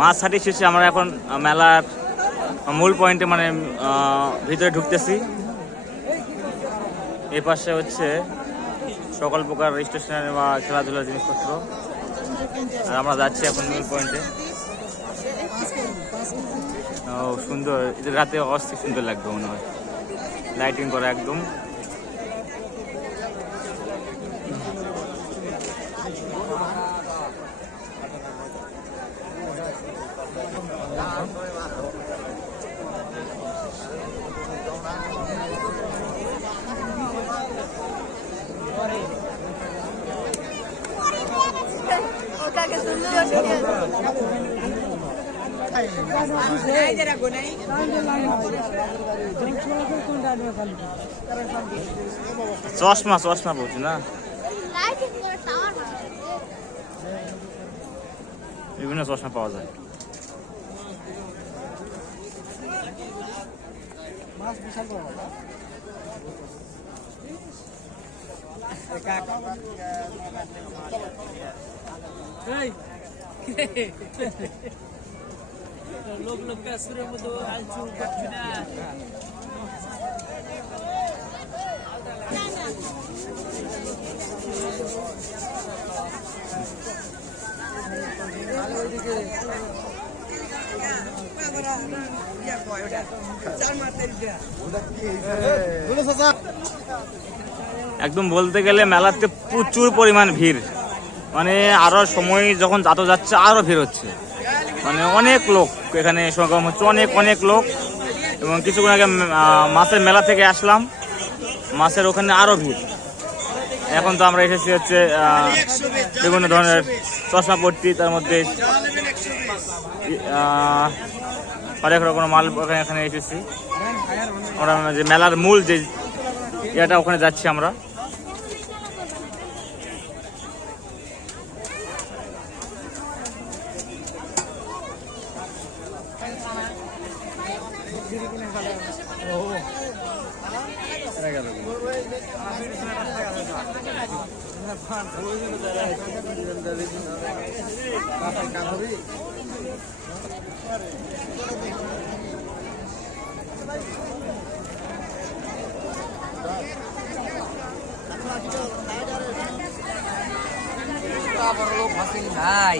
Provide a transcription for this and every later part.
মাছ হাঁটি শেষে আমরা এখন মেলার মূল পয়েন্টে মানে ভিতরে ঢুকতেছি। এ পাশে হচ্ছে সকল প্রকার স্টেশনারি বা খেলাধুলার জিনিসপত্র। আর আমরা যাচ্ছি এখন মূল পয়েন্টে। ও, সুন্দর। রাতে অস্থির সুন্দর লাগবে মনে হয়। লাইটিং করা একদম। চশমা চশমা বলছি না লাইটিং করে টাওয়ার বিভিন্ন চশমা পাওয়া যায় একদম বলতে গেলে মেলাতে প্রচুর পরিমাণ ভিড়। মানে আরও সময় যখন যত যাচ্ছে, আরও ভিড় হচ্ছে। মানে অনেক লোক এখানে সমাগম হচ্ছে অনেক অনেক লোক। এবং কিছুক্ষণ আগে মাছের মেলা থেকে আসলাম। মাছের ওখানে আরও ভিড়। এখন তো আমরা এসেছি হচ্ছে বিভিন্ন ধরনের চশমা পট্টি তার মধ্যে আহ, হরেক রকম মাল ওখানে এখানে এসেছি। আমরা যে মেলার মূল যে এটা ওখানে যাচ্ছি আমরা। ভাই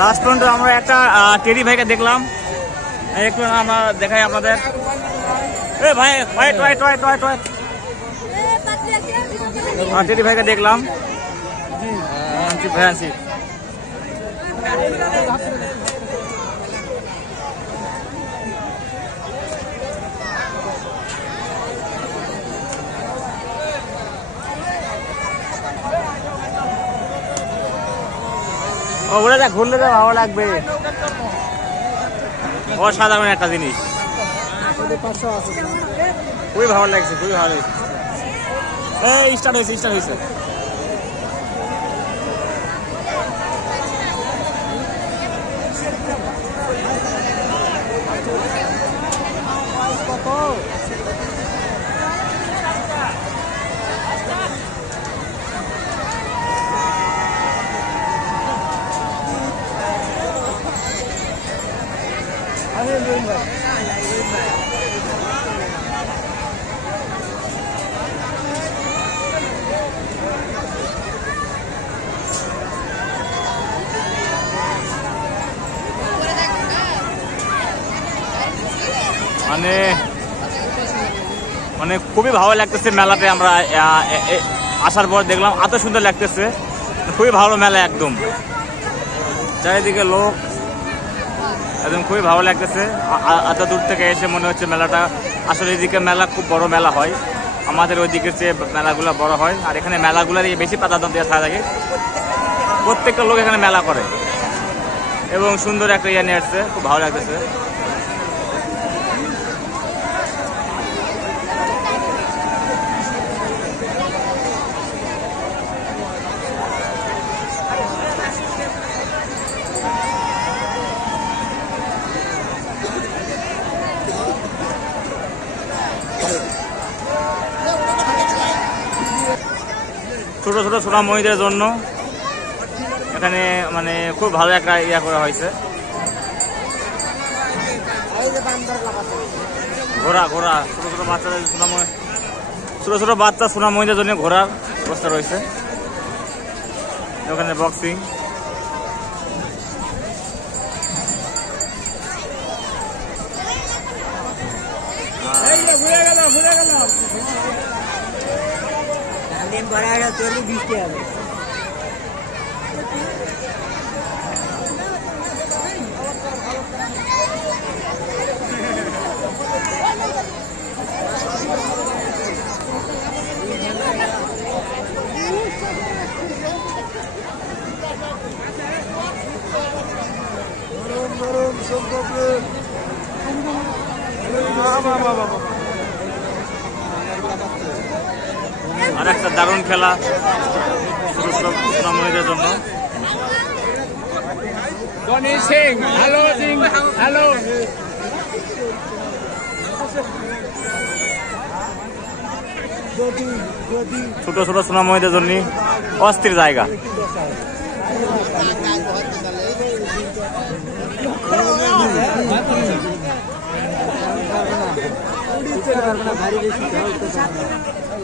লাস্ট পর্যন্ত আমরা একটা টেডি ভাইকে দেখলাম। একটু আমরা দেখাই আপনাদের। এ ভাই দেখলাম। আনছি ভাই আনছি ও বলে দেখ ঘুরলে তো ভালো লাগবে। অসাধারণ একটা জিনিস। খুবই ভালো লাগছে খুবই ভালো লাগছে। এই স্টার্ট হয়েছে স্টার্ট হয়েছে। মানে মানে খুবই ভালো লাগতেছে মেলাতে আমরা আসার পর দেখলাম, এত সুন্দর লাগতেছে। খুবই ভালো মেলা একদম। চারিদিকে লোক, একদম খুবই ভালো লাগতেছে। এত দূর থেকে এসে মনে হচ্ছে মেলাটা, আসলে এদিকে মেলা খুব বড় মেলা হয়। আমাদের ওইদিকের চেয়ে মেলাগুলো বড় হয়। আর এখানে মেলাগুলোরই বেশি প্রাধান্য দেওয়া থাকে। প্রত্যেকটা লোক এখানে মেলা করে। এবং সুন্দর একটা ইয়ে নিয়ে আসছে, খুব ভালো লাগতেছে। ছোট ছোট সোনামণিদের জন্য এখানে মানে খুব ভালো একটা ইয়া করা হয়েছে। ঘোড়া ঘোড়া, ছোট ছোট বাচ্চাদের সোনাময় ছোট ছোট বাচ্চা সোনামণিদের জন্য ঘোড়ার ব্যবস্থা রয়েছে। ওখানে বক্সিং দিন পরে একটা চল্লিশ আর একটা দারুণ খেলা। ছোট ছোট জন্য সিং হ্যালো সিং হ্যালো। ছোট ছোট সোনামণিদের জন্য অস্থির জায়গা।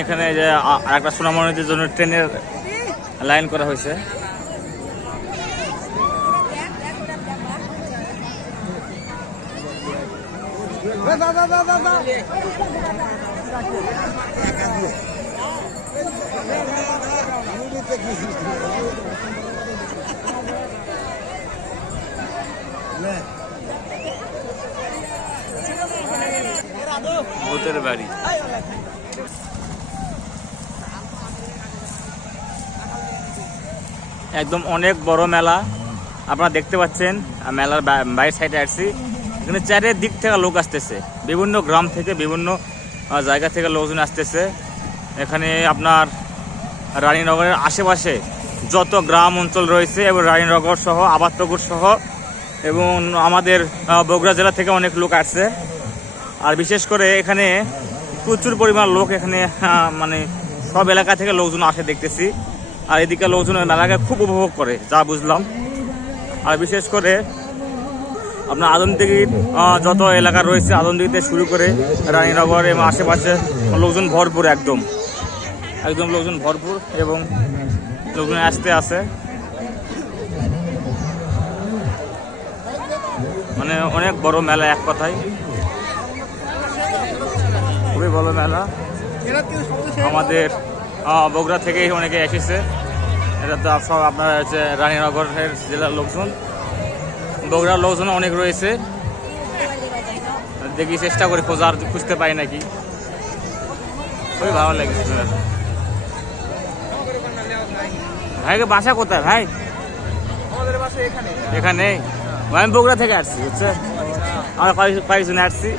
এখানে যে আরেকটা সোনামণিদের জন্য ট্রেনের লাইন করা হয়েছে। ভূতের বাড়ি। একদম অনেক বড় মেলা। আপনারা দেখতে পাচ্ছেন মেলার বা- বাইরের সাইডে আসছি। এখানে চারিদিক থেকে লোক আসতেছে। বিভিন্ন গ্রাম থেকে বিভিন্ন জায়গা থেকে লোকজন আসতেছে। এখানে আপনার রানীনগরের আশেপাশে যত গ্রাম অঞ্চল রয়েছে এবং রানীনগর সহ আবাদনগর সহ এবং আমাদের বগুড়া জেলা থেকে অনেক লোক আসছে। আর বিশেষ করে এখানে প্রচুর পরিমাণ লোক এখানে মানে সব এলাকা থেকে লোকজন আসে দেখতেছি। আর এদিকে লোকজন ওই মেলাকে খুব উপভোগ করে, যা বুঝলাম। আর বিশেষ করে আপনার আদমদিঘির যত এলাকা রয়েছে আদমদিঘিতে শুরু করে রানীনগর এবং আশেপাশে লোকজন ভরপুর একদম। একদম লোকজন ভরপুর এবং লোকজন আসতে আসে। মানে অনেক বড় মেলা এক কথায়। খুবই বড় মেলা। আমাদের বগুড়া থেকেই অনেকে এসেছে। এটা তো সব আপনার হচ্ছে রানীনগরের জেলার লোকজন। বগুড়ার লোকজন অনেক রয়েছে। দেখি চেষ্টা করি খোঁজার, খুঁজতে পাই নাকি। খুবই ভালো লাগে ভাইকে বাসা কোথায় ভাই? এখানে? আমি বগুড়া থেকে আসছি, বুঝছে? আমরা কয়েকজন আসছি।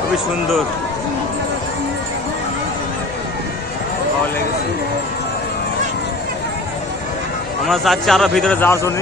খুবই সুন্দর। আমরা চাচ্ছি আরও ভিতরে যাওয়ার জন্য